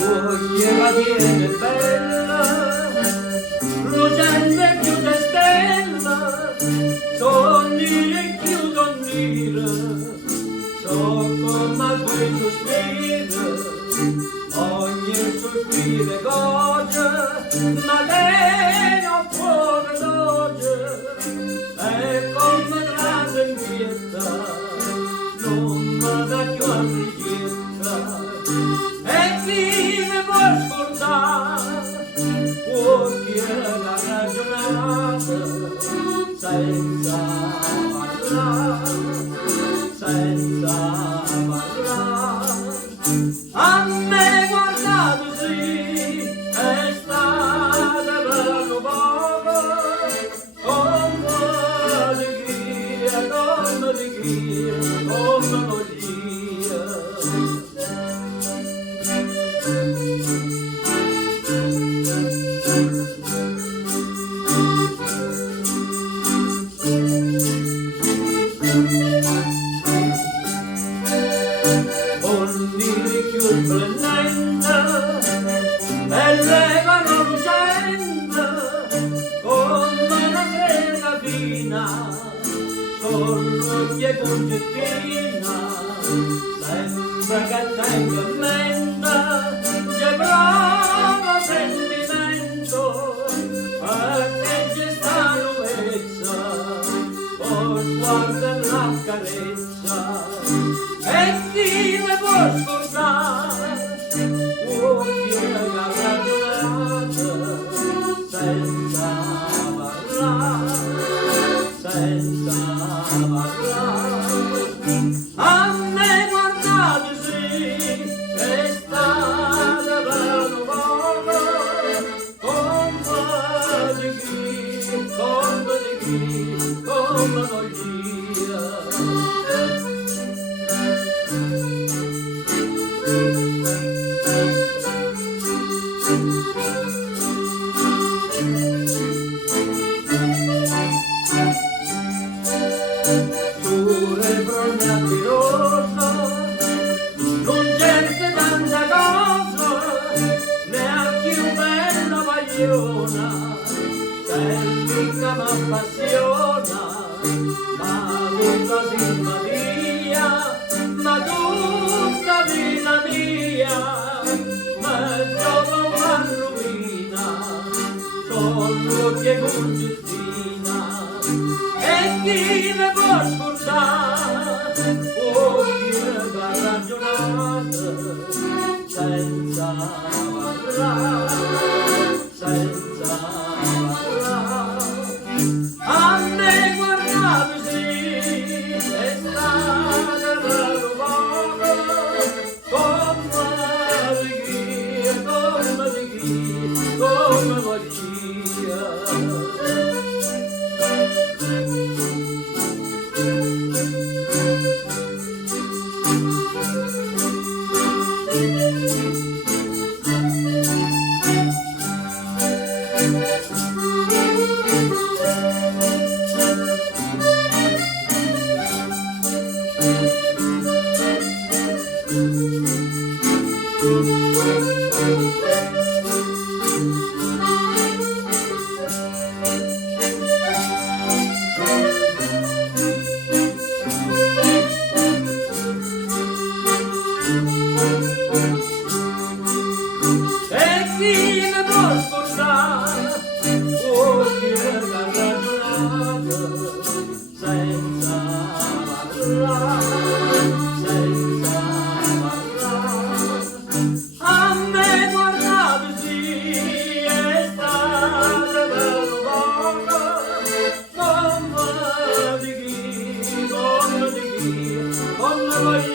Cuochiera tiene bella, lucente chiude stella, sonnire chiudonire, so come quei sospiri, ogni sospiro gode, ma lei non può veloce, è come grande inquieta, non mi dà più amicizia. E chi ne può scordare, può chiedere la ragionata, senza parlare, senza parlare. A me guardate sì, è stata per un poco, come di chi, come voglia. Ondini più splendente e levano lucente come una sera fina con l'occhio concettina sembra che tenga in mente c'è bravo sentimento perché c'è sta nuvezza con sguardo e la carezza. E chi ne può scordare, può chiedere la ragionata, senza parlare, senza parlare. A me guardate sì, è stata per un poco, come di chi, come voglia. Sure prognati rosso, non c'è tanta cosa, neanche un bella pagliona, senti che m'appassiona, ma tutta simpatia, ma tutta vita mia, ma dopo una rovina, con l'occhio concettina. E chi ne può scordare, può chiedere la ragionata, senza parlare, senza parlare. A me guardate sì, è stata per un poco, come di chi, come voglia. Con